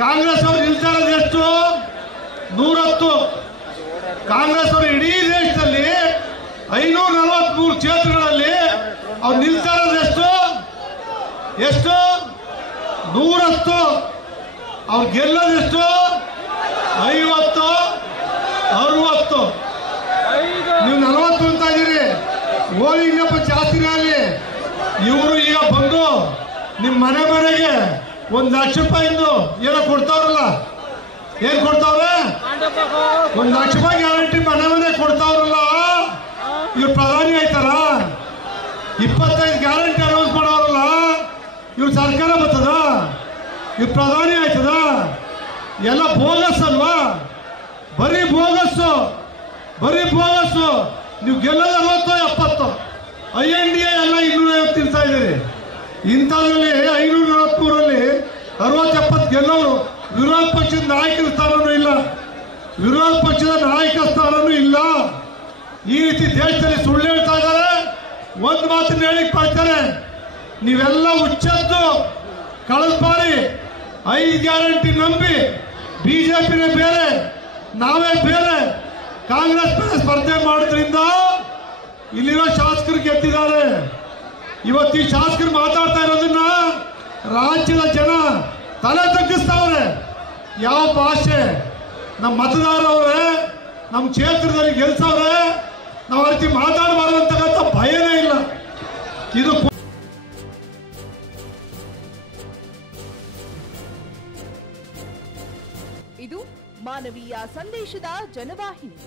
ಕಾಂಗ್ರೆಸ್ ಅವರು ನಿಲ್ತಾ ಇರೋದು ಎಷ್ಟು? 110. ಕಾಂಗ್ರೆಸ್ ಅವರು ಇಡೀ ದೇಶದಲ್ಲಿ 543 ಕ್ಷೇತ್ರಗಳಲ್ಲಿ ಅವ್ರು ನಿಲ್ತಾ ಇರೋದು ಎಷ್ಟು? 110. ಅವ್ರು ಗೆಲ್ಲೋದೆಷ್ಟು? 50, 60. ನೀವು 40 ಅಂತ ಇದ್ದೀರಿ. ಓಲಿಂಗಪ್ಪ ಜಾಸ್ತಿನೇ ಆಗಲಿ. ಇವರು ಈಗ ಬಂದು ನಿಮ್ಮ ಮನೆಗೆ 1 ಲಕ್ಷ ರೂಪಾಯಿಂದು ಏನೋ ಕೊಡ್ತಾವ್ರಲ್ಲ. ಏನ್ ಕೊಡ್ತಾವ್ರೆ? 1 ಲಕ್ಷ ರೂಪಾಯಿ ಗ್ಯಾರಂಟಿ ಮನೆ ಕೊಡ್ತಾವ್ರಲ್ಲ. ಇವ್ರು ಪ್ರಧಾನಿ ಆಯ್ತಾರ? 25 ಗ್ಯಾರಂಟಿ ಅನೌನ್ಸ್ ಮಾಡೋರಲ್ಲ. ಇವ್ರು ಸರ್ಕಾರ ಬರ್ತದ? ಇವ್ರು ಪ್ರಧಾನಿ ಆಯ್ತದ? ಎಲ್ಲ ಬೋಗಸ್ ಅಲ್ವಾ? ಬರೀ ಬೋಗಸ್ಸು. ನೀವು ಗೆಲ್ಲೋದು 60, 70. INDA ಎಲ್ಲ 250 ತಿಂತಾ ಇದ್ದೀರಿ. ಇಂಥದ್ರಲ್ಲಿ 543ರಲ್ಲಿ 60, 70 ಗೆಲ್ಲೋರು. ವಿರೋಧ ಪಕ್ಷದ ನಾಯಕರ ಸ್ಥಾನನೂ ಇಲ್ಲ. ವಿರೋಧ ಪಕ್ಷದ ನಾಯಕ ಸ್ಥಾನನೂ ಇಲ್ಲ. ಈ ರೀತಿ ದೇಶದಲ್ಲಿ ಸುಳ್ಳು ಹೇಳ್ತಾ ಇದ್ದಾರೆ. ಒಂದು ಮಾತನ್ನ ಹೇಳಿಕ್ ಬರ್ತಾರೆ. ನೀವೆಲ್ಲ ಹುಚ್ಚದ್ದು. ಕಳೆದ ಬಾರಿ 5 ಗ್ಯಾರಂಟಿ ನಂಬಿ ಬಿಜೆಪಿನೇ ಬೇರೆ, ನಾವೇ ಬೇರೆ, ಕಾಂಗ್ರೆಸ್ ಬೇರೆ ಸ್ಪರ್ಧೆ ಮಾಡೋದ್ರಿಂದ ಇಲ್ಲಿರೋ ಶಾಸಕರು ಗೆದ್ದಿದ್ದಾರೆ. ಇವತ್ತು ಈ ಶಾಸಕರು ಮಾತಾಡ್ತಾ ಇರೋದನ್ನ ರಾಜ್ಯದ ಜನ ತಲೆ ತಗ್ಗಿಸ್ತಾವ್ರೆ. ಯಾವ ಭಾಷೆ? ನಮ್ಮ ಮತದಾರವ್ರೆ, ನಮ್ಮ ಕ್ಷೇತ್ರದಲ್ಲಿ ಗೆಲ್ಸವ್ರೆ. ನಾವು ಆ ರೀತಿ ಮಾತಾಡಬಾರ್ದು ಅಂತಕ್ಕಂಥ ಭಯನೇ ಇಲ್ಲ. ಇದು ಮಾನವೀಯ ಸಂದೇಶದ ಜನವಾಹಿನಿ.